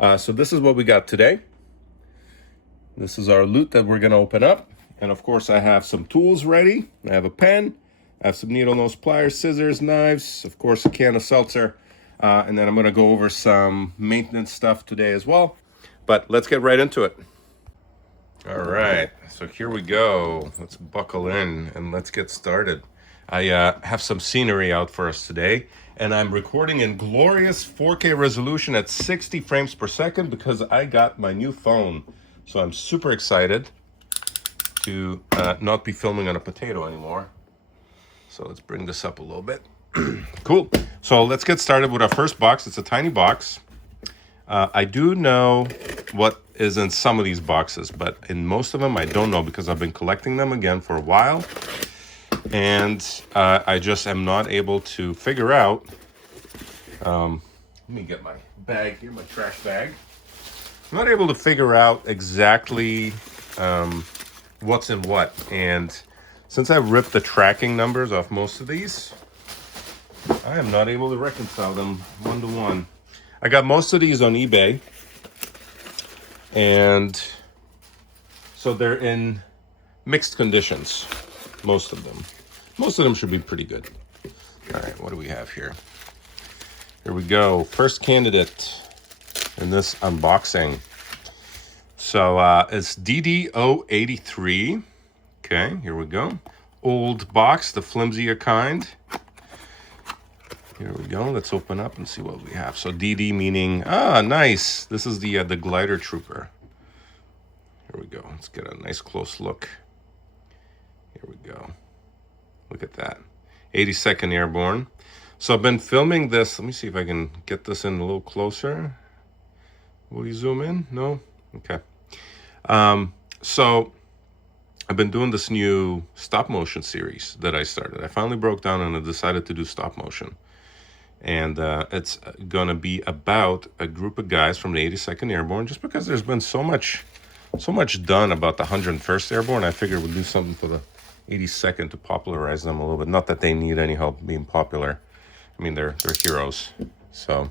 So this is what we got today. This is our loot that we're gonna open up. And of course I have some tools ready. I have a pen, I have some needle nose pliers, scissors, knives, of course a can of seltzer. And then I'm gonna go over some maintenance stuff today as well. But let's get right into it. All right, so here we go. Let's buckle in and let's get started. I have some scenery out for us today, and I'm recording in glorious 4K resolution at 60 frames per second because I got my new phone. So I'm super excited to not be filming on a potato anymore. So let's bring this up a little bit. Cool. So let's get started with our first box. It's a tiny box. I do know what is in some of these boxes, but in most of them I don't know because I've been collecting them again for a while. And I just am not able to figure out. Let me get my bag here, my trash bag. I'm not able to figure out exactly what's in what. And since I ripped the tracking numbers off most of these, I am not able to reconcile them one to one. I got most of these on eBay. And so they're in mixed conditions, most of them. Most of them should be pretty good. All right, what do we have here? Here we go. First candidate in this unboxing. So it's DD083. Okay, here we go. Old box, the flimsier kind. Here we go. Let's open up and see what we have. So DD meaning, nice. This is the glider trooper. Here we go. Let's get a nice close look. Here we go. Look at that. 82nd Airborne. So I've been filming this. Let me see if I can get this in a little closer. Will you zoom in? No? Okay. So I've been doing this new stop motion series that I started. I finally broke down and I decided to do stop motion. And it's going to be about a group of guys from the 82nd Airborne, just because there's been so much done about the 101st Airborne. I figured we'd do something for the 82nd to popularize them a little bit. Not that they need any help being popular. I mean, they're heroes. So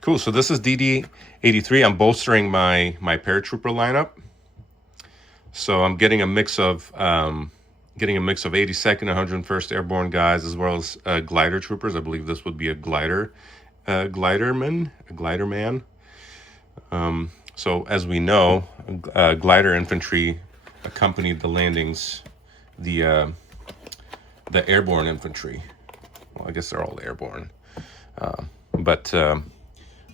cool. So this is DD83. I'm bolstering my paratrooper lineup. So I'm getting a mix of 82nd, 101st Airborne guys, as well as glider troopers. I believe this would be a gliderman. So as we know, glider infantry accompanied the landings, the airborne infantry. Well, I guess they're all airborne, but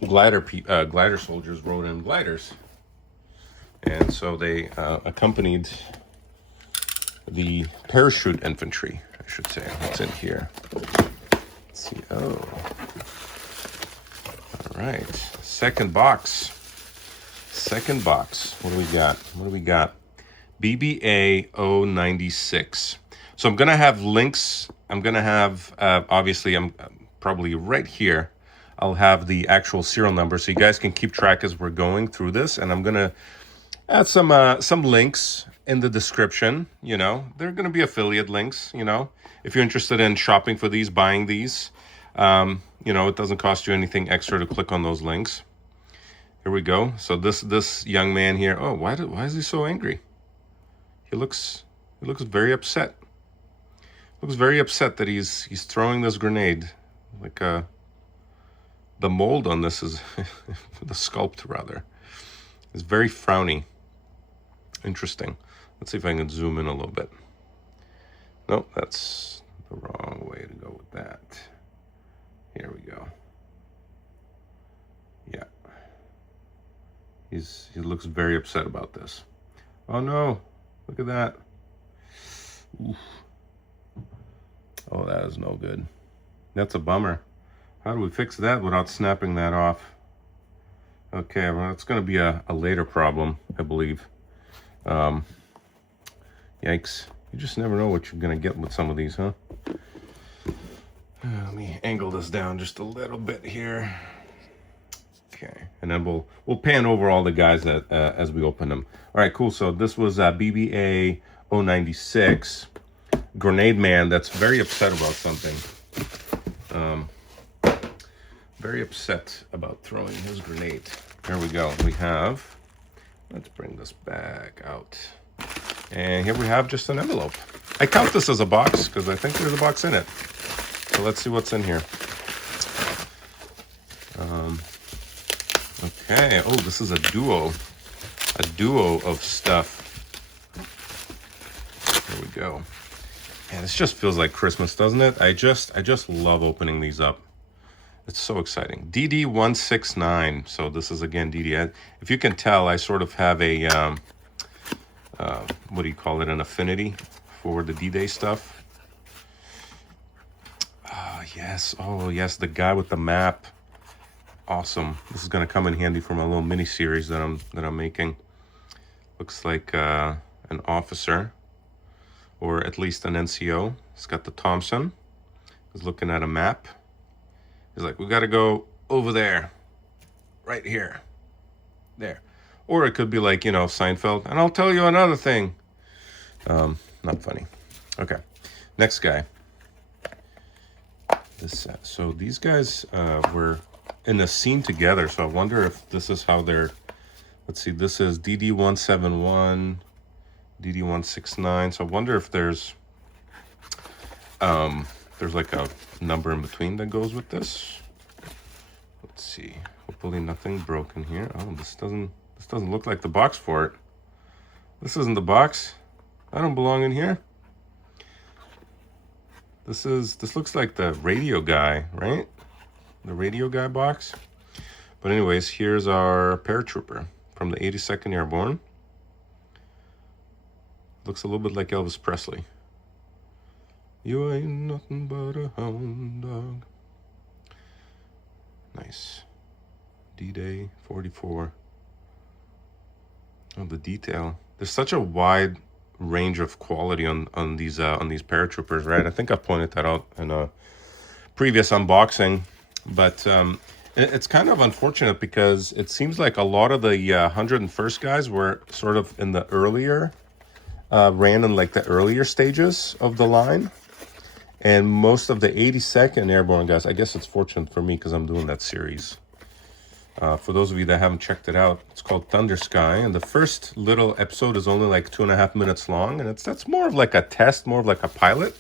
glider soldiers rode in gliders, and so they accompanied the parachute infantry, I should say. What's in here? Let's see. Oh, all right. Second box. What do we got? BBA 096. So I'm gonna have links. I'm gonna have obviously I'm probably right here. I'll have the actual serial number so you guys can keep track as we're going through this, and I'm gonna add some links in the description. You know, they're going to be affiliate links. You know, if you're interested in shopping for these, buying these, you know, it doesn't cost you anything extra to click on those links. Here we go. So this young man here. Oh, why is he so angry? He looks very upset. Looks very upset that he's throwing this grenade. Like the mold on this is the sculpt rather is very frowny. Interesting. Let's see if I can zoom in a little bit. Nope, that's the wrong way to go with that. Here we go. Yeah. He looks very upset about this. Oh no, look at that. Oof. Oh, that is no good. That's a bummer. How do we fix that without snapping that off? Okay, well, it's going to be a later problem, I believe. Yikes. You just never know what you're going to get with some of these, huh? Let me angle this down just a little bit here. Okay, and then we'll pan over all the guys that as we open them. All right, cool. So this was BBA 096, Grenade Man. That's very upset about something. Very upset about throwing his grenade. here we go. We have, let's bring this back out. And here we have just an envelope. I count this as a box because I think there's a box in it. So let's see what's in here. Okay. Oh, this is a duo of stuff. There we go. Yeah, this just feels like Christmas, doesn't it? I just love opening these up. It's so exciting. DD169. So this is again DD. If you can tell, I sort of have a what do you call it? An affinity for the D-Day stuff. Yes. Oh yes, the guy with the map. Awesome. This is gonna come in handy for my little mini series that I'm making. Looks like an officer, or at least an NCO. He's got the Thompson. He's looking at a map. He's like, we got to go over there, right here, there. Or it could be like, Seinfeld. And I'll tell you another thing. Not funny. Okay. Next guy. So these guys were in a scene together. So I wonder if this is how they're, let's see, this is DD171, DD169. So I wonder if there's like a number in between that goes with this. Let's see. Hopefully nothing broken here. Oh, this doesn't look like the box for it. This isn't the box. I don't belong in here. This looks like the radio guy, right? The radio guy box. But anyways, here's our paratrooper from the 82nd Airborne. Looks a little bit like Elvis Presley. You ain't nothing but a hound dog. Nice. D-Day 44. Oh, the detail. There's such a wide range of quality on these paratroopers, right? I think I pointed that out in a previous unboxing, but it's kind of unfortunate because it seems like a lot of the 101st guys were sort of in the earlier, ran in like the earlier stages of the line. And most of the 82nd Airborne guys, I guess it's fortunate for me because I'm doing that series. For those of you that haven't checked it out, it's called Thunder Sky. And the first little episode is only like 2.5 minutes long. And that's more of like a test, more of like a pilot,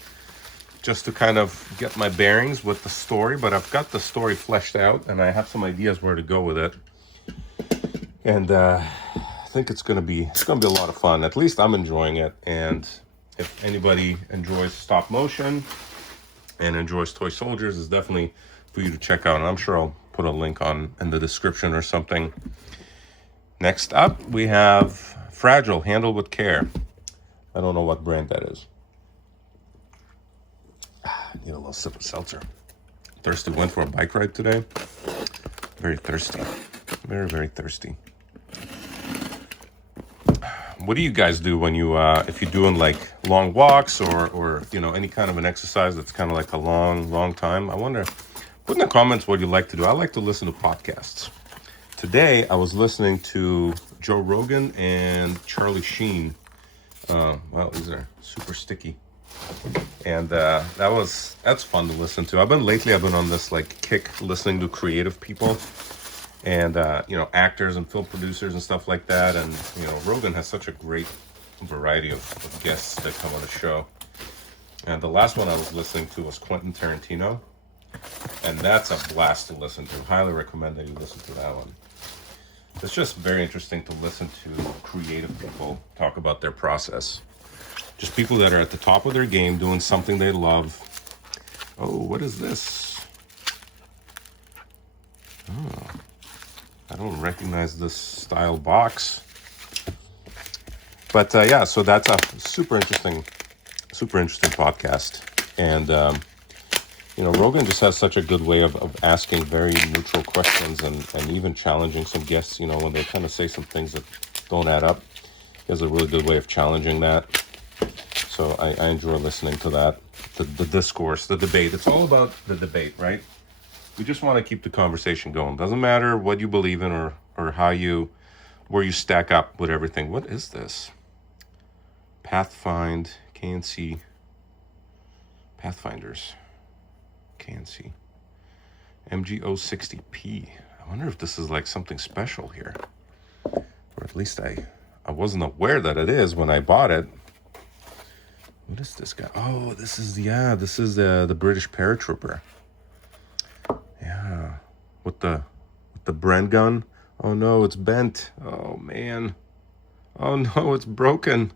just to kind of get my bearings with the story. But I've got the story fleshed out and I have some ideas where to go with it. And I think it's gonna be a lot of fun. At least I'm enjoying it. And if anybody enjoys stop motion and enjoys toy soldiers, it's definitely for you to check out. And I'm sure I'll put a link in the description or something. Next up, we have Fragile, Handled with Care. I don't know what brand that is. Need a little sip of seltzer. Thirsty. Went for a bike ride today. Very thirsty. Very, very thirsty. What do you guys do when you, if you're doing like long walks or any kind of an exercise that's kind of like a long time? I wonder, put in the comments what you like to do. I like to listen to podcasts. Today, I was listening to Joe Rogan and Charlie Sheen. Well, these are super sticky. And that's fun to listen to. I've been on this like kick listening to creative people. And, actors and film producers and stuff like that. And, Rogan has such a great variety of guests that come on the show. And the last one I was listening to was Quentin Tarantino. And that's a blast to listen to. Highly recommend that you listen to that one. It's just very interesting to listen to creative people talk about their process. Just people that are at the top of their game doing something they love. Oh, what is this? Oh. I don't recognize this style box. But so that's a super interesting podcast. And, Rogan just has such a good way of asking very neutral questions and even challenging some guests, when they kind of say some things that don't add up. He has a really good way of challenging that. So I enjoy listening to that. The discourse, the debate. It's all about the debate, right? We just want to keep the conversation going. Doesn't matter what you believe in or where you stack up with everything. What is this? Pathfind, KNC, Pathfinders, KNC, MG060P. wonder if this is like something special here. Or at least I wasn't aware that it is when I bought it. What is this guy? Oh, this is the British paratrooper. Yeah, with the Bren gun. Oh no, it's bent. Oh man. Oh no, it's broken.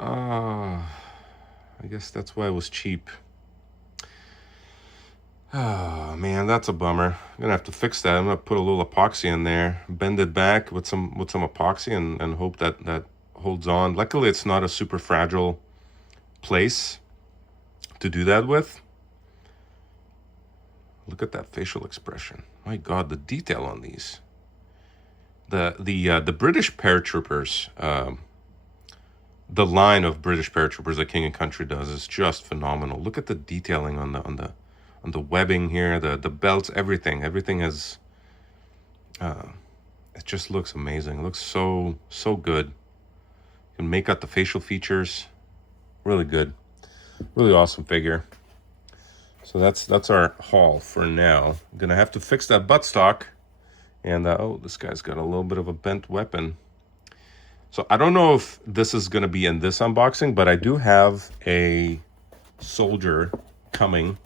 I guess that's why it was cheap. Oh man, that's a bummer. I'm gonna have to fix that. I'm gonna put a little epoxy in there, bend it back with some epoxy, and hope that holds on. Luckily, it's not a super fragile place to do that with. Look at that facial expression. My God, the detail on these. The British paratroopers, the line of British paratroopers that King and Country does is just phenomenal. Look at the detailing on the webbing here, the belts, everything. Everything is. It just looks amazing. It looks so good. You can make out the facial features. Really good. Really awesome figure. So that's our haul for now. I'm gonna have to fix that buttstock. And oh, this guy's got a little bit of a bent weapon. So I don't know if this is gonna be in this unboxing, but I do have a soldier coming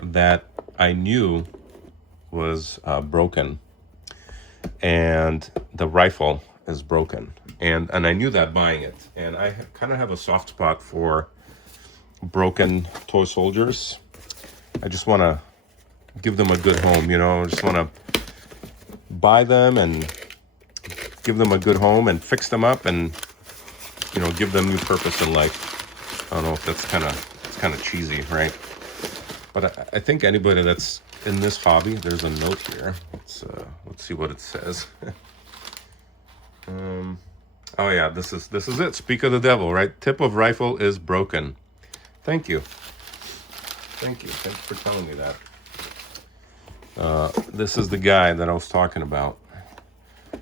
that I knew was broken, and the rifle is broken, and I knew that buying it. And I kind of have a soft spot for broken toy soldiers. I just want to give them a good home, you know. I just want to buy them and give them a good home and fix them up and, you know, give them new purpose in life. I don't know if that's kind of cheesy, right? But I think anybody that's in this hobby, there's a note here. Let's see what it says. Oh yeah, this is it. Speak of the devil, right? Tip of rifle is broken. Thank you. Thank you for telling me that. This is the guy that I was talking about.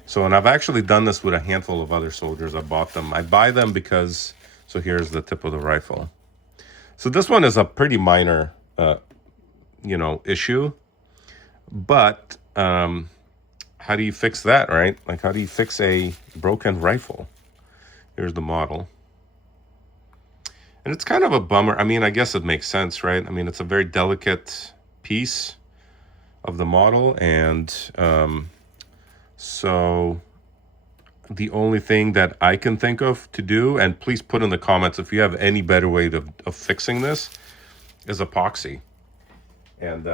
So, and I've actually done this with a handful of other soldiers. I bought them. I buy them because, so here's the tip of the rifle. So this one is a pretty minor, you know, issue. But how do you fix that, right? Like, how do you fix a broken rifle? Here's the model. And it's kind of a bummer. I mean, I guess it makes sense, right? I mean, it's a very delicate piece of the model. And so the only thing that I can think of to do, and please put in the comments if you have any better way of fixing this, is epoxy. And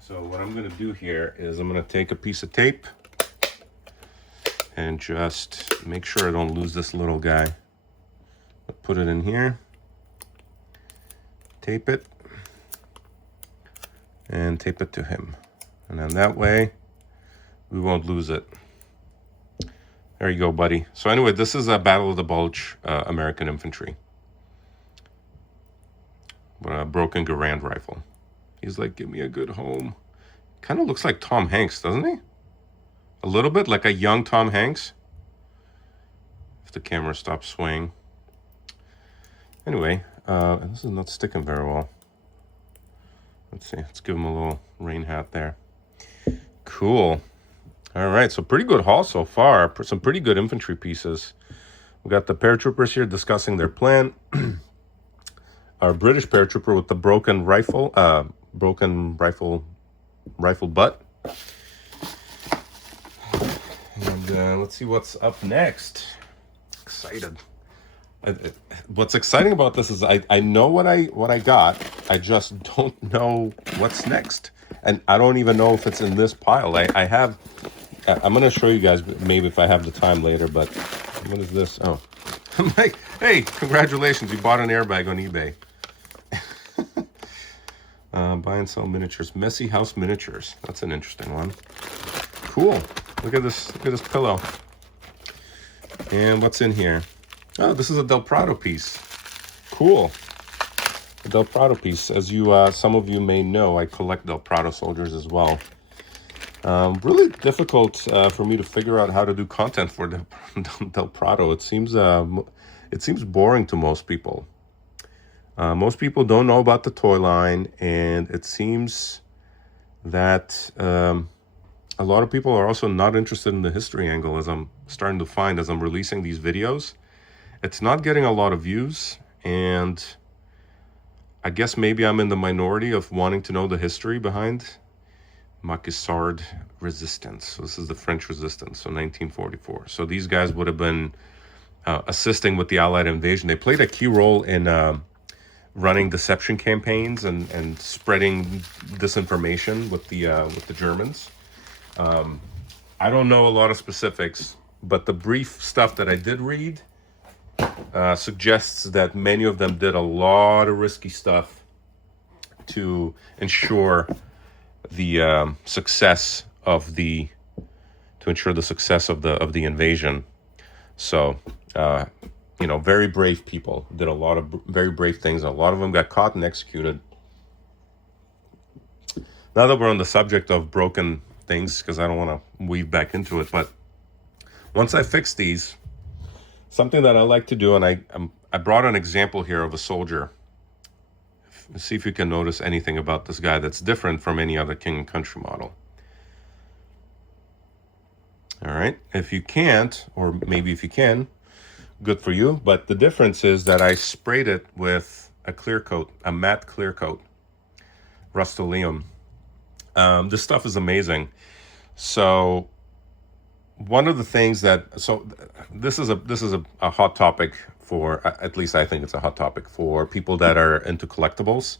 so what I'm going to do here is I'm going to take a piece of tape and just make sure I don't lose this little guy. Put it in here. Tape it. And tape it to him. And then that way, we won't lose it. There you go, buddy. So anyway, this is a Battle of the Bulge American Infantry. A broken Garand rifle. He's like, give me a good home. Kind of looks like Tom Hanks, doesn't he? A little bit like a young Tom Hanks. If the camera stops swaying. Anyway, this is not sticking very well. Let's see. Let's give him a little rain hat there. Cool. All right. So pretty good haul so far. Some pretty good infantry pieces. We got the paratroopers here discussing their plan. Our British paratrooper with the broken rifle butt. And let's see what's up next. Excited. What's exciting about this is I know what I got. I just don't know what's next, and I don't even know if it's in this pile. I have. I'm gonna show you guys maybe if I have the time later. But what is this? Oh, I'm like, hey, congratulations! You bought an airbag on eBay. Buy and sell miniatures. Messy House Miniatures. That's an interesting one. Cool. Look at this. Look at this pillow. And what's in here? Oh, this is a Del Prado piece. Cool. A Del Prado piece. As you, some of you may know, I collect Del Prado soldiers as well. Really difficult for me to figure out how to do content for Del Prado. It seems boring to most people. Most people don't know about the toy line, and it seems that a lot of people are also not interested in the history angle, as I'm starting to find as I'm releasing these videos. It's not getting a lot of views, and I guess maybe I'm in the minority of wanting to know the history behind Maquisard resistance. So this is the French resistance, so 1944. So these guys would have been assisting with the Allied invasion. They played a key role in running deception campaigns and spreading disinformation with the Germans. I don't know a lot of specifics, but the brief stuff that I did read suggests that many of them did a lot of risky stuff to ensure the success of the invasion. So you know, very brave people did a lot of very brave things. A lot of them got caught and executed. Now that we're on the subject of broken things, because I don't want to weave back into it, but once I fix these, something that I like to do, and I brought an example here of a soldier. Let's see if you can notice anything about this guy that's different from any other King and Country model. All right, if you can't, or maybe if you can, good for you. But the difference is that I sprayed it with a clear coat, a matte clear coat, Rust-Oleum. This stuff is amazing. So one of the things that, so this is a hot topic for, at least I think it's a hot topic for people that are into collectibles.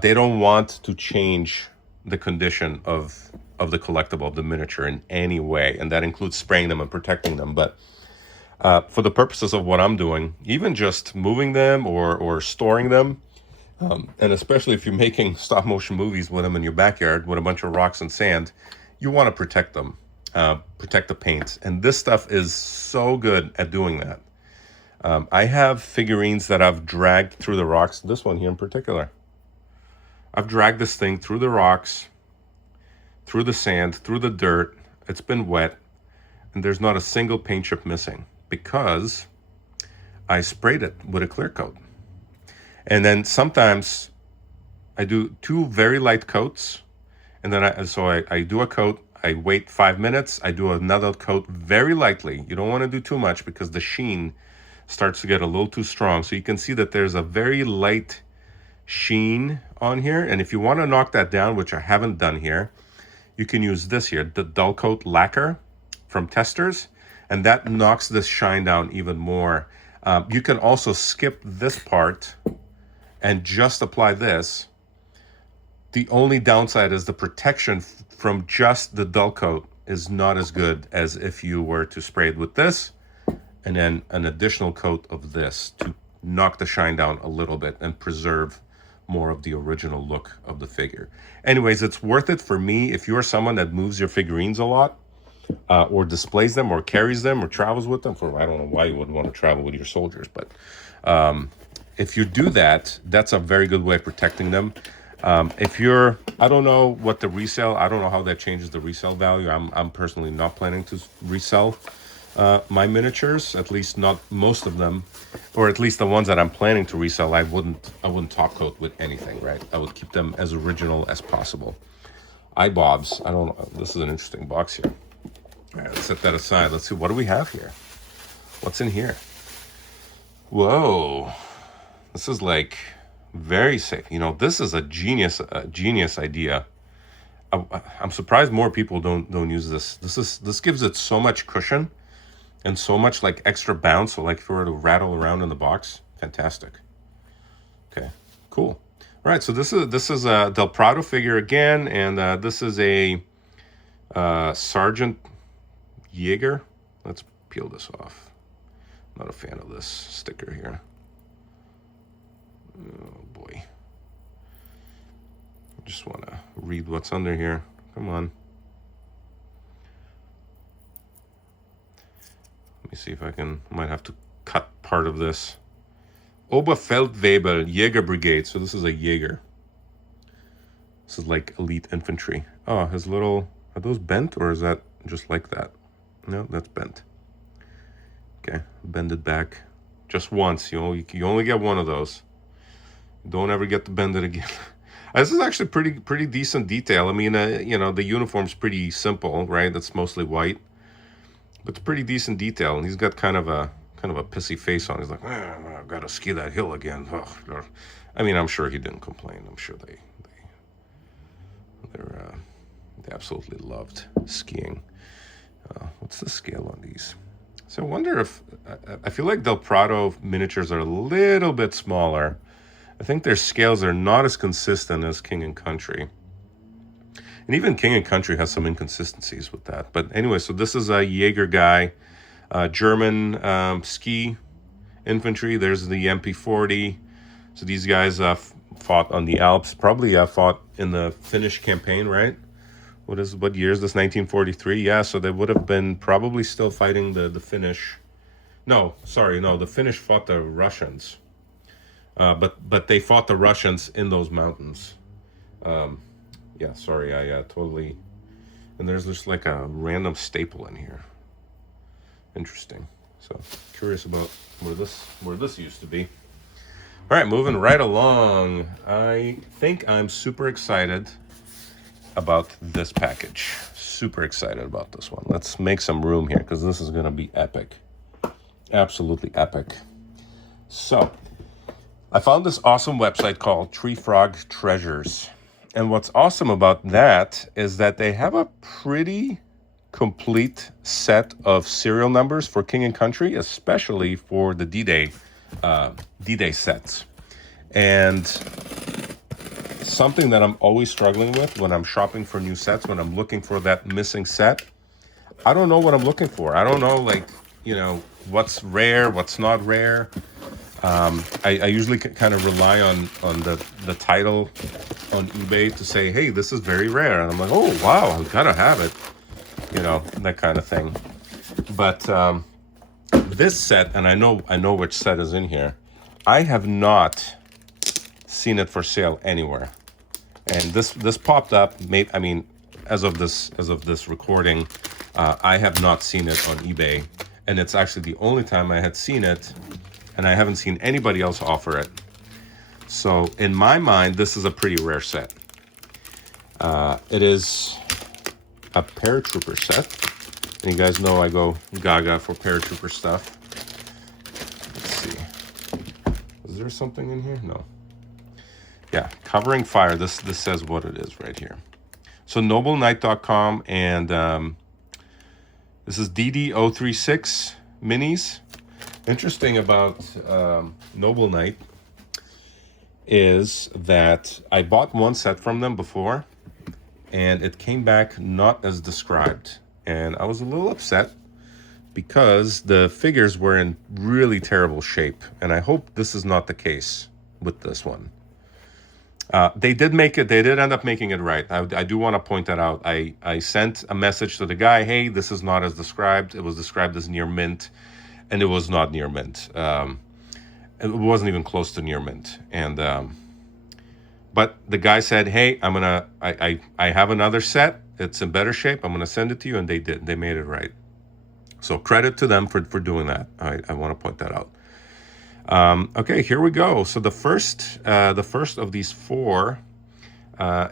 They don't want to change the condition of the collectible, of the miniature, in any way, and that includes spraying them and protecting them. But for the purposes of what I'm doing, even just moving them or storing them, and especially if you're making stop motion movies with them in your backyard with a bunch of rocks and sand, you want to protect them, protect the paint. And this stuff is so good at doing that. I have figurines that I've dragged through the rocks. This one here in particular. I've dragged this thing through the rocks, through the sand, through the dirt. It's been wet, and there's not a single paint chip missing because I sprayed it with a clear coat. And then sometimes I do 2 very light coats, and then I do a coat, I wait 5 minutes, I do another coat very lightly. You don't want to do too much because the sheen starts to get a little too strong. So you can see that there's a very light sheen on here. And if you want to knock that down, which I haven't done here, you can use this here, the dull coat lacquer from Testers, and that knocks this shine down even more. You can also skip this part and just apply this. The only downside is the protection from just the dull coat is not as good as if you were to spray it with this and then an additional coat of this to knock the shine down a little bit and preserve more of the original look of the figure. Anyways, it's worth it for me if you're someone that moves your figurines a lot, or displays them or carries them or travels with them. For I don't know why you would want to travel with your soldiers, but if you do that, that's a very good way of protecting them. If you're, I don't know what the resale, I don't know how that changes the resale value. I'm personally not planning to resell my miniatures, at least not most of them, or at least the ones that I'm planning to resell. I wouldn't top coat with anything, right? I would keep them as original as possible. iBobs, I don't know, this is an interesting box here. All right, let's set that aside. Let's see, what do we have here? What's in here? Whoa, this is like very safe. You know, this is a genius idea. I'm surprised more people don't use this. This gives it so much cushion and so much like extra bounce. So like if you were to rattle around in the box, fantastic. Okay, cool. All right, so this is a Del Prado figure again, and this is a Sergeant Jaeger. Let's peel this off. Not a fan of this sticker here. Oh boy. I just want to read what's under here. Come on. Let me see if I might have to cut part of this. Oberfeldwebel Jäger Brigade. So this is a Jaeger. This is like elite infantry. Oh, his little, are those bent or is that just like that? No, that's bent. Okay, bend it back just once. You only get one of those. Don't ever get to bend it again. This is actually pretty decent detail. I mean, you know, the uniform's pretty simple, right? It's mostly white, but it's pretty decent detail. And he's got kind of a pissy face on. He's like, I've got to ski that hill again. Ugh. I mean, I'm sure he didn't complain. I'm sure they absolutely loved skiing. What's the scale on these? So I wonder if I feel like Del Prado miniatures are a little bit smaller. I think their scales are not as consistent as King and Country. And even King and Country has some inconsistencies with that. But anyway, so this is a Jaeger guy, German ski infantry. There's the MP40. So these guys fought on the Alps, probably fought in the Finnish campaign, right? What year is this? 1943? Yeah, so they would have been probably still fighting the Finnish. No, sorry, no, the Finnish fought the Russians. But they fought the Russians in those mountains. Yeah, sorry, I totally... And there's just like a random staple in here. Interesting. So, curious about where this used to be. All right, moving right along. I think I'm super excited about this package. Super excited about this one. Let's make some room here because this is going to be epic. Absolutely epic. So, I found this awesome website called Tree Frog Treasures. And what's awesome about that is that they have a pretty complete set of serial numbers for King and Country, especially for the D-Day sets. And something that I'm always struggling with when I'm shopping for new sets, when I'm looking for that missing set, I don't know what I'm looking for. I don't know, like, you know, what's rare, what's not rare. I usually kind of rely on the title on eBay to say, hey, this is very rare. And I'm like, oh, wow, I've got to have it. You know, that kind of thing. But this set, and I know which set is in here, I have not seen it for sale anywhere. And this popped up, I mean, as of this recording, I have not seen it on eBay. And it's actually the only time I had seen it, and I haven't seen anybody else offer it. So in my mind, this is a pretty rare set. It is a paratrooper set. And you guys know I go gaga for paratrooper stuff. Let's see. Is there something in here? No. Yeah, covering fire. This says what it is right here. So nobleknight.com, and this is DD036 minis. Interesting about Noble Knight is that I bought one set from them before, and it came back not as described. And I was a little upset because the figures were in really terrible shape. And I hope this is not the case with this one. They did end up making it right. I do want to point that out. I sent a message to the guy, hey, this is not as described. It was described as near mint, and it was not near mint. It wasn't even close to near mint. And but the guy said, hey, I have another set. It's in better shape. I'm gonna send it to you, and they did. They made it right. So credit to them for doing that. I want to point that out. Okay, here we go. So the first of these four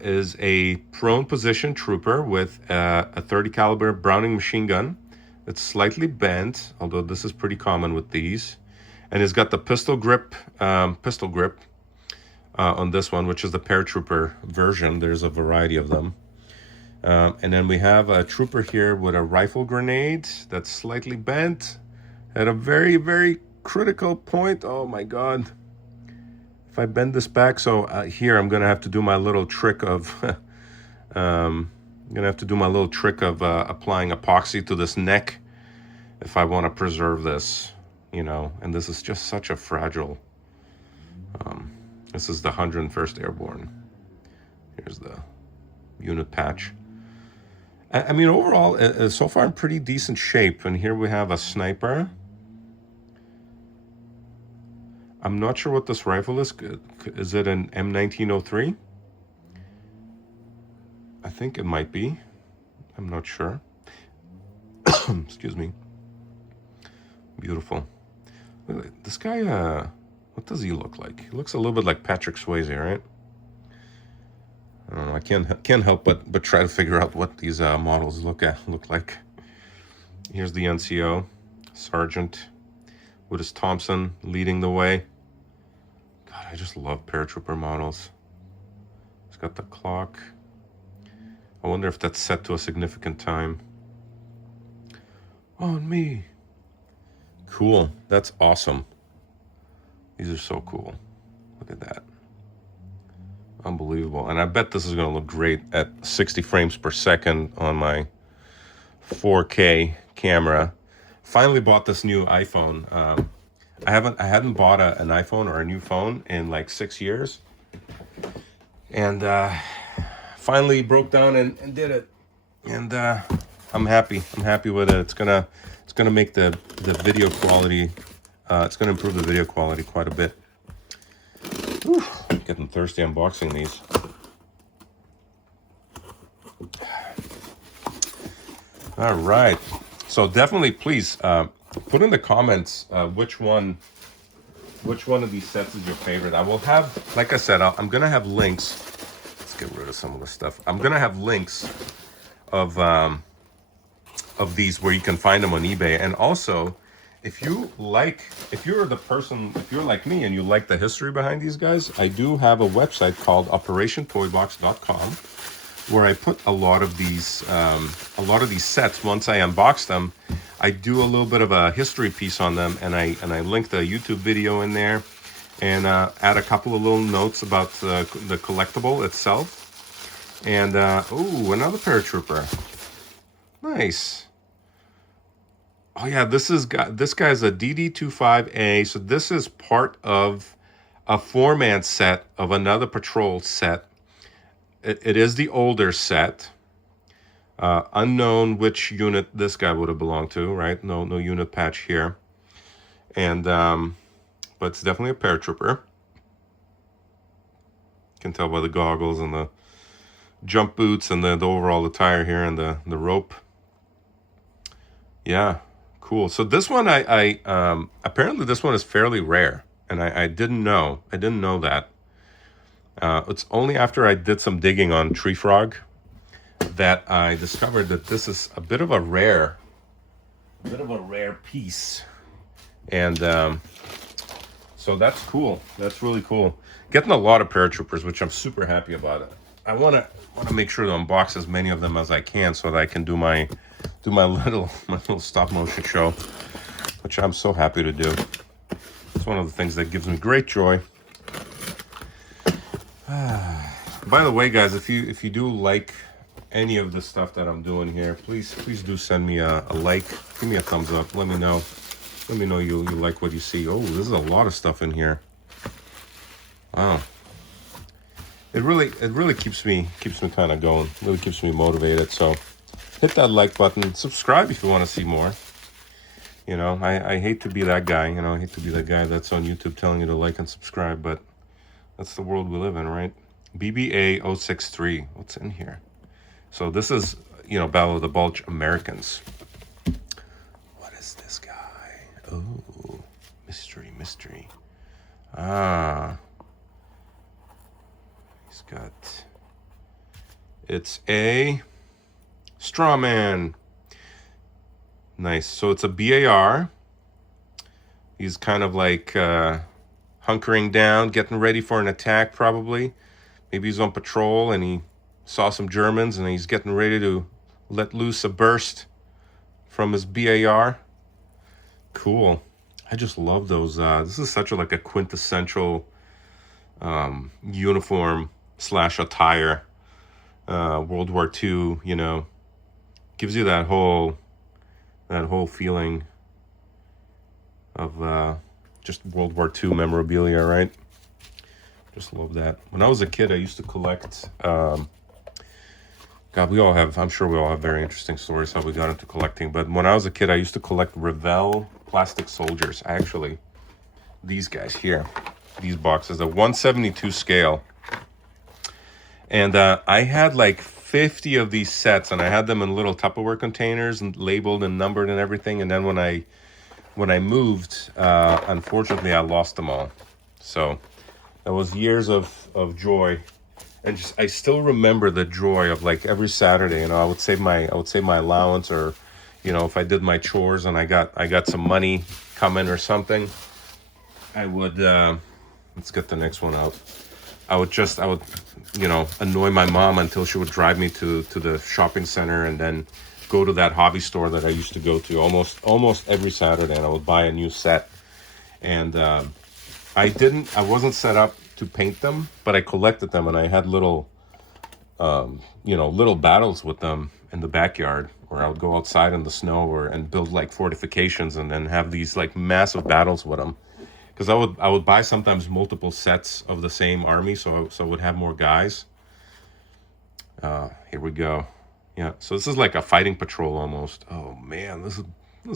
is a prone position trooper with a 30 caliber Browning machine gun. It's slightly bent, although this is pretty common with these, and it's got the pistol grip on this one, which is the paratrooper version. There's a variety of them. And then we have a trooper here with a rifle grenade that's slightly bent at a very, very critical point. Oh my God. If I bend this back, so here I'm gonna have to do my little trick of applying epoxy to this neck if I want to preserve this, you know. And this is just such a fragile. This is the 101st Airborne. Here's the unit patch. I mean, overall, so far in pretty decent shape. And here we have a sniper. I'm not sure what this rifle is. Is it an M1903? I think it might be. I'm not sure. Excuse me. Beautiful. This guy, what does he look like? He looks a little bit like Patrick Swayze, right? can't help but try to figure out what these models look like. Here's the NCO Sergeant with his Thompson leading the way. God, I just love paratrooper models. It's got the clock. I wonder if that's set to a significant time. On me. Cool. That's awesome. These are so cool. Look at that. Unbelievable. And I bet this is going to look great at 60 frames per second on my 4K camera. Finally bought this new iPhone. I hadn't bought an iPhone or a new phone in like 6 years. And finally broke down and did it. And I'm happy. I'm happy with it. It's gonna make the video quality. It's gonna improve the video quality quite a bit. Whew, getting thirsty unboxing these. All right. So definitely, please put in the comments which one of these sets is your favorite. I will have, like I said, I'm gonna have links. Let's get rid of some of the stuff. I'm gonna have links of these where you can find them on eBay. And also, if you're like me and you like the history behind these guys, I do have a website called operationtoybox.com where I put a lot of these sets. Once I unbox them, I do a little bit of a history piece on them, and I link the YouTube video in there, and add a couple of little notes about the collectible itself. And ooh, another paratrooper. Nice. Oh yeah, this guy's a DD-25A. So this is part of a 4-man set of another patrol set. It is the older set. Unknown which unit this guy would have belonged to, right? No unit patch here. And but it's definitely a paratrooper. You can tell by the goggles and the jump boots and the overall attire here and the rope. Yeah, cool. So this one, I apparently this one is fairly rare, and I didn't know. I didn't know that. It's only after I did some digging on Tree Frog that I discovered that this is a bit of a rare piece. And so that's cool. That's really cool. Getting a lot of paratroopers, which I'm super happy about it. I want to make sure to unbox as many of them as I can so that I can do my little stop motion show, which I'm so happy to do. It's one of the things that gives me great joy. By the way, guys, if you do like any of the stuff that I'm doing here, please do send me a like. Give me a thumbs up. Let me know you like what you see. Oh, there's a lot of stuff in here. Wow. It really keeps me kind of going. Really keeps me motivated. So hit that like button. Subscribe if you want to see more. You know, I hate to be that guy. You know, I hate to be that guy that's on YouTube telling you to like and subscribe, but that's the world we live in, right? BBA 063. What's in here? So this is, you know, Battle of the Bulge Americans. What is this guy? Oh, mystery. Ah. He's got... It's a straw man. Nice. So it's a BAR. He's kind of like hunkering down, getting ready for an attack probably. Maybe he's on patrol and he saw some Germans and he's getting ready to let loose a burst from his BAR. Cool. I just love those. This is such a quintessential uniform / attire. World War II, you know, gives you that whole feeling of just World War II memorabilia, right? Just love that. When I was a kid, I used to collect. God, I'm sure we all have very interesting stories how we got into collecting. But when I was a kid, I used to collect Revell plastic soldiers. Actually, these guys here, these boxes, a 1/72 scale. And I had like 50 of these sets, and I had them in little Tupperware containers and labeled and numbered and everything. And then when I moved, unfortunately, I lost them all. So that was years of joy And just I still remember the joy of like every Saturday, you know, I would save my allowance, or, you know, if I did my chores and I got some money coming or something, I would let's get the next one out. I would, you know, annoy my mom until she would drive me to the shopping center, and then go to that hobby store that I used to go to almost every Saturday, and I would buy a new set. And I wasn't set up to paint them, but I collected them, and I had little, you know, little battles with them in the backyard, where I would go outside in the snow and build like fortifications, and then have these like massive battles with them. Because I would buy sometimes multiple sets of the same army, so I would have more guys. Here we go. Yeah, so this is like a fighting patrol almost. Oh man, this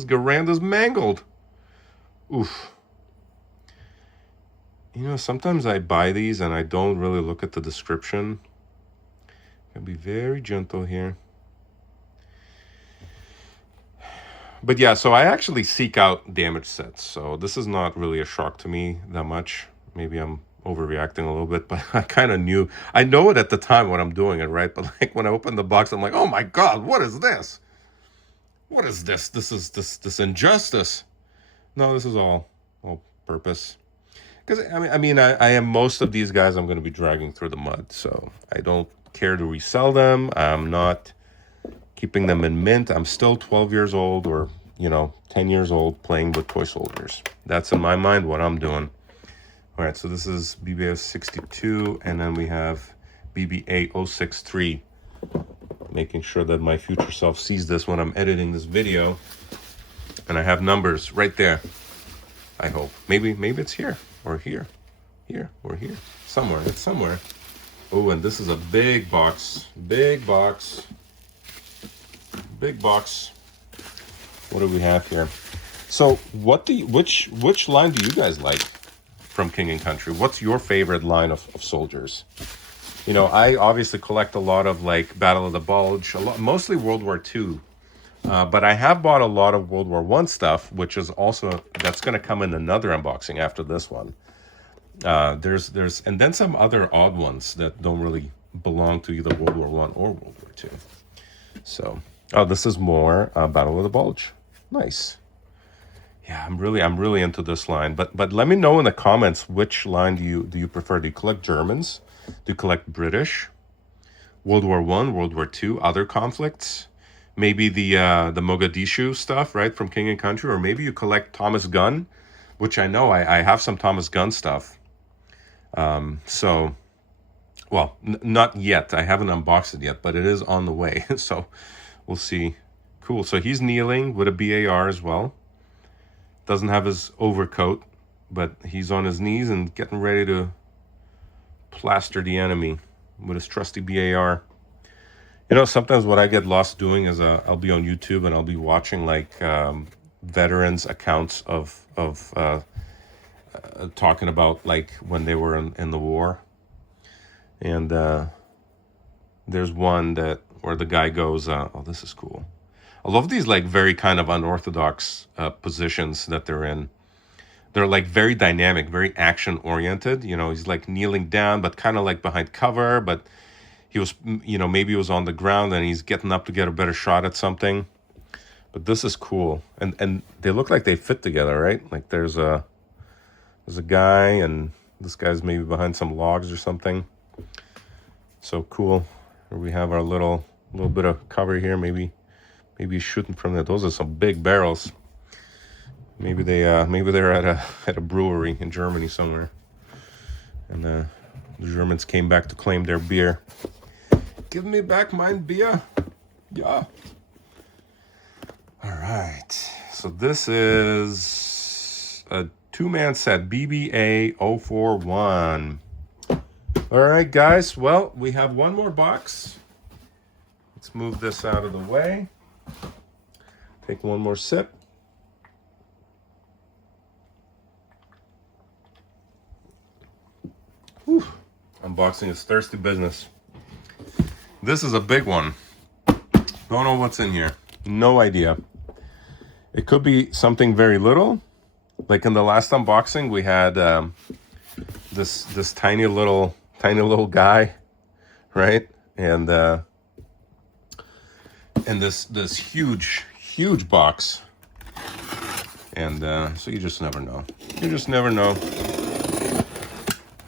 Garanda's mangled. Oof. You know, sometimes I buy these and I don't really look at the description. Gotta be very gentle here. But yeah, so I actually seek out damage sets. So this is not really a shock to me that much. Maybe I'm overreacting a little bit, but I kind of knew. I know it at the time when I'm doing it, right? But like when I open the box, I'm like, oh my God, what is this? What is this? This is this injustice. No, this is all purpose. Because I am most of these guys I'm going to be dragging through the mud, so I don't care to resell them. I'm not keeping them in mint. I'm still 12 years old, or, you know, 10 years old, playing with toy soldiers. That's in my mind what I'm doing. All right, so this is BBA 62, and then we have BBA 063. Making sure that my future self sees this when I'm editing this video. And I have numbers right there. I hope. Maybe it's here, or here, or here. Somewhere. It's somewhere. Oh, and this is a big box. Big box. Big box. What do we have here? So which line do you guys like from King and Country? What's your favorite line of soldiers? You know, I obviously collect a lot of like Battle of the Bulge, mostly World War II. But I have bought a lot of World War I stuff, which is also, that's going to come in another unboxing after this one. There's and then some other odd ones that don't really belong to either World War I or World War II. So, oh, this is more Battle of the Bulge. Nice. Yeah, I'm really into this line. But let me know in the comments, which line do you prefer? Do you collect Germans? Do you collect British? World War I, World War II, other conflicts? Maybe the Mogadishu stuff, right, from King and Country, or maybe you collect Thomas Gunn, which I know I have some Thomas Gunn stuff. So, well, not yet. I haven't unboxed it yet, but it is on the way. So we'll see. Cool. So he's kneeling with a BAR as well. Doesn't have his overcoat, but he's on his knees and getting ready to plaster the enemy with his trusty BAR. You know, sometimes what I get lost doing is I'll be on YouTube and I'll be watching like veterans accounts of talking about like when they were in the war. And there's one where the guy goes, oh, this is cool. I love these like very kind of unorthodox positions that they're in. They're like very dynamic, very action oriented. You know, he's like kneeling down, but kind of like behind cover, but he was, you know, maybe he was on the ground and he's getting up to get a better shot at something. But this is cool. And they look like they fit together, right? Like there's a guy, and this guy's maybe behind some logs or something. So cool. Here we have our little bit of cover here. Maybe he's shooting from there. Those are some big barrels. Maybe they're at a brewery in Germany somewhere. And the Germans came back to claim their beer. Give me back mein beer. Yeah. All right. So this is a two-man set, BBA 041. All right, guys. Well, we have one more box. Let's move this out of the way. Take one more sip. Whew. Unboxing is thirsty business. This is a big one. Don't know what's in here. No idea. It could be something very little. Like in the last unboxing, we had this tiny little guy right? And this huge box. And so you just never know. You just never know.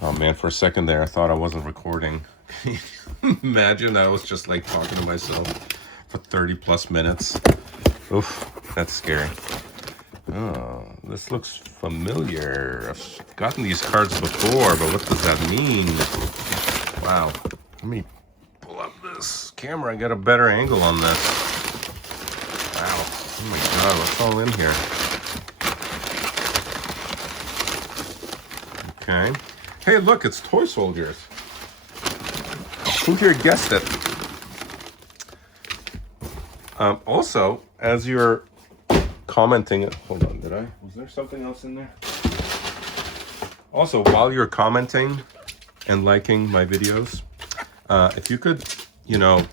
Oh man, for a second there, I thought I wasn't recording. Imagine I was just like talking to myself for 30 plus minutes. Oof, that's scary. Oh, this looks familiar. I've gotten these cards before, but what does that mean? Wow. Let me pull up this camera. I got a better angle on this. Wow. Oh my god, what's all in here? Okay. Hey, look, it's toy soldiers. Who here guessed it? Also, as you're commenting, hold on, was there something else in there? Also, while you're commenting and liking my videos, if you could, you know,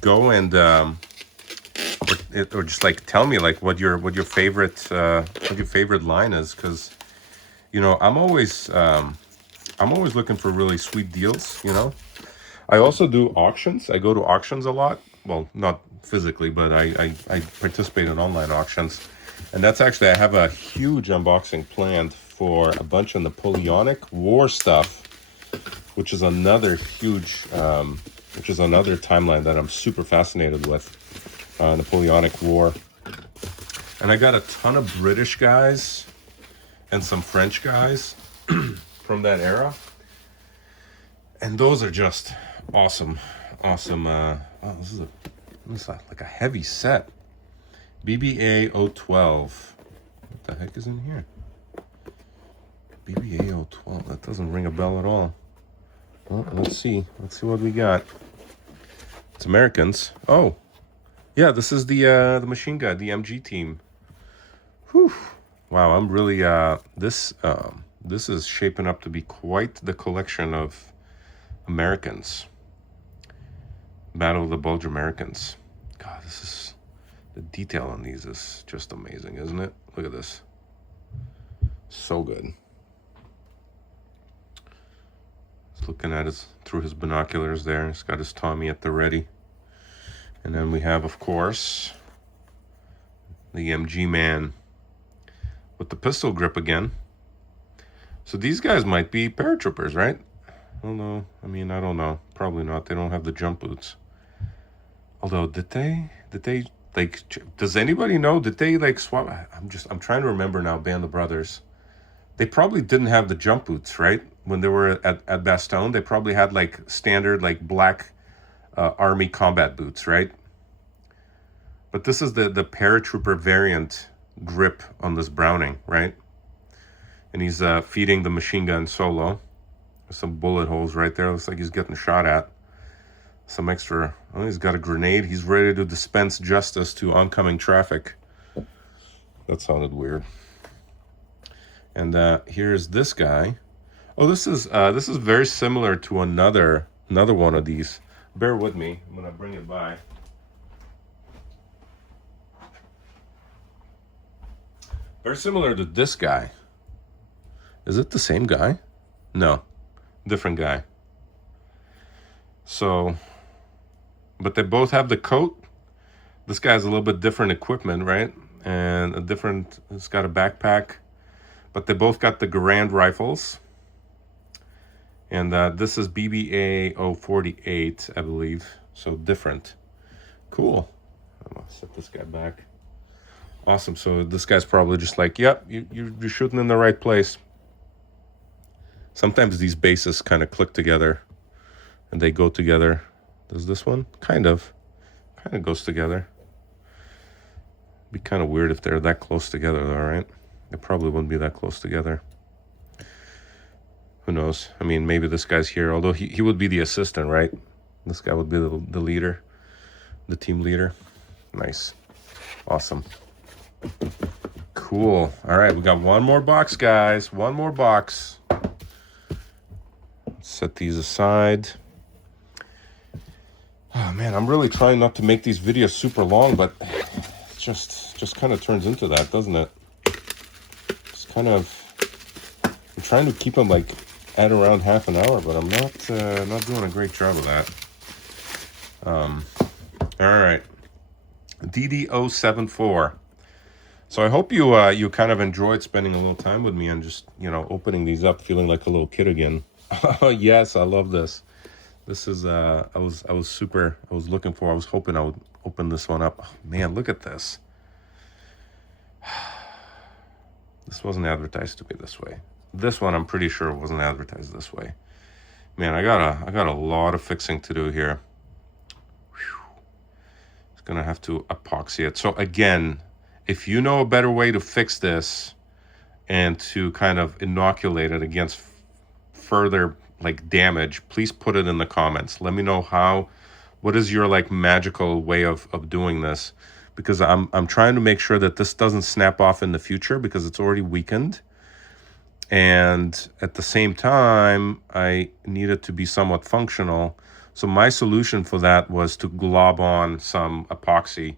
go and or just like tell me like what your favorite line is, because you know I'm always looking for really sweet deals. You know, I also do auctions. I go to auctions a lot. Well, not physically, but I participate in online auctions, and that's actually, I have a huge unboxing planned for a bunch of Napoleonic War stuff, which is another huge, which is another timeline that I'm super fascinated with, Napoleonic War. And I got a ton of British guys and some French guys from that era, and those are just awesome. Oh, this is like a heavy set. BBA 012. What the heck is in here? BBA 012. That doesn't ring a bell at all. Well, let's see what we got. It's Americans. Oh, yeah, this is the machine gun, the MG team. Whew. Wow, I'm really this is shaping up to be quite the collection of Americans. Battle of the Bulge Americans. God, the detail on these is just amazing, isn't it? Look at this. So good. He's looking at through his binoculars there. He's got his Tommy at the ready. And then we have, of course, the MG man with the pistol grip again. So these guys might be paratroopers, right? I don't know. I mean, I don't know. Probably not. They don't have the jump boots. Although, did they like, does anybody know? Did they like swap? I'm trying to remember now, Band of Brothers. They probably didn't have the jump boots, right? When they were at Bastogne, they probably had like standard, like black army combat boots, right? But this is the paratrooper variant grip on this Browning, right? And he's feeding the machine gun solo. There's some bullet holes right there. Looks like he's getting shot at. Some extra. Oh, he's got a grenade. He's ready to dispense justice to oncoming traffic. That sounded weird. And here's this guy. Oh, this is very similar to another one of these. Bear with me. I'm gonna bring it by. Very similar to this guy. Is it the same guy? No, different guy. So, but they both have the coat. This guy has a little bit different equipment, right? And it's got a backpack. But they both got the Garand rifles. And this is BBA 048, I believe. So different. Cool. I'm going to set this guy back. Awesome. So this guy's probably just like, yep, you're shooting in the right place. Sometimes these bases kind of click together. And they go together. Does this one? Kind of goes together. Be kind of weird if they're that close together, though, right? They probably wouldn't be that close together. Who knows? I mean, maybe this guy's here, although he would be the assistant, right? This guy would be the leader, the team leader. Nice. Awesome. Cool. All right, we got one more box, guys. One more box. Set these aside. Oh man, I'm really trying not to make these videos super long, but it just kind of turns into that, doesn't it? It's kind of, I'm trying to keep them like at around half an hour, but I'm not doing a great job of that. All right, DD074. So I hope you kind of enjoyed spending a little time with me and just, you know, opening these up, feeling like a little kid again. Oh yes, I love this. This is I was hoping I would open this one up. Oh, man, look at this. This wasn't advertised to be this way. This one I'm pretty sure wasn't advertised this way. Man, I got a lot of fixing to do here. Whew. It's gonna have to epoxy it. So again, if you know a better way to fix this and to kind of inoculate it against further like damage, please put it in the comments. Let me know what is your like magical way of doing this, because I'm trying to make sure that this doesn't snap off in the future because it's already weakened. And at the same time, I need it to be somewhat functional. So my solution for that was to glob on some epoxy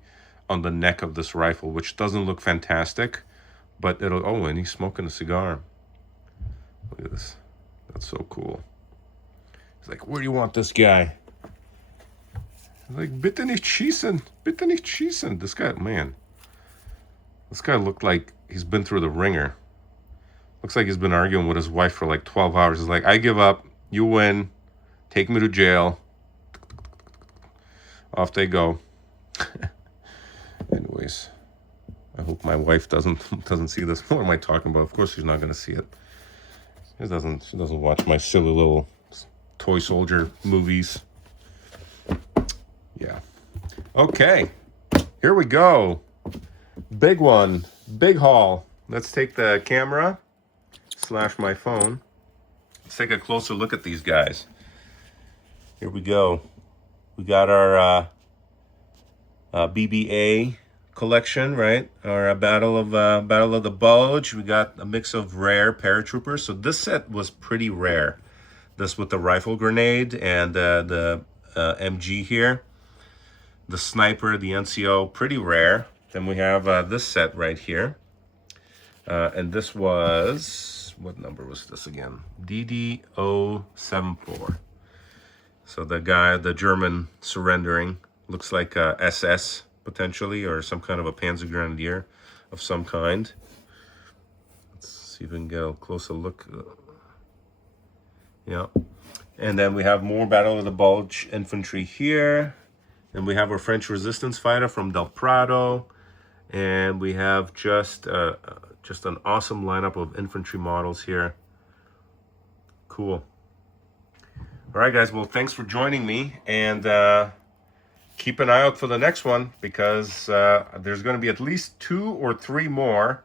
on the neck of this rifle, which doesn't look fantastic, but it'll, oh, and he's smoking a cigar. Look at this. That's so cool. He's like, where do you want this guy? I'm like, bitte nicht schießen, bitte nicht schießen. This guy, man, this guy looked like he's been through the ringer. Looks like he's been arguing with his wife for like 12 hours. He's like, I give up, you win, take me to jail. Off they go. Anyways, I hope my wife doesn't see this. What am I talking about? Of course she's not gonna see it. She doesn't watch my silly little toy soldier movies. Yeah. Okay. Here we go. Big one. Big haul. Let's take the camera / my phone. Let's take a closer look at these guys. Here we go. We got our BBA collection, right? Our Battle of the Bulge. We got a mix of rare paratroopers. So this set was pretty rare. This with the rifle grenade and the MG here. The sniper, the NCO, pretty rare. Then we have this set right here. And this was, what number was this again? DD074. So the German surrendering, looks like a SS potentially, or some kind of a Panzer Grenadier of some kind. Let's see if we can get a closer look. Yeah. And then we have more Battle of the Bulge infantry here. And we have our French resistance fighter from Del Prado. And we have just an awesome lineup of infantry models here. Cool. All right, guys. Well, thanks for joining me. And keep an eye out for the next one, because there's going to be at least 2 or 3 more.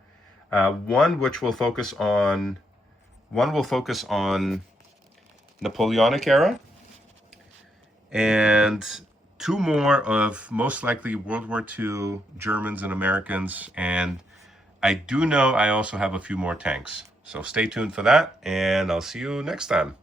One will focus on Napoleonic era, and 2 more of most likely World War II Germans and Americans. And I do know I also have a few more tanks. So stay tuned for that, and I'll see you next time.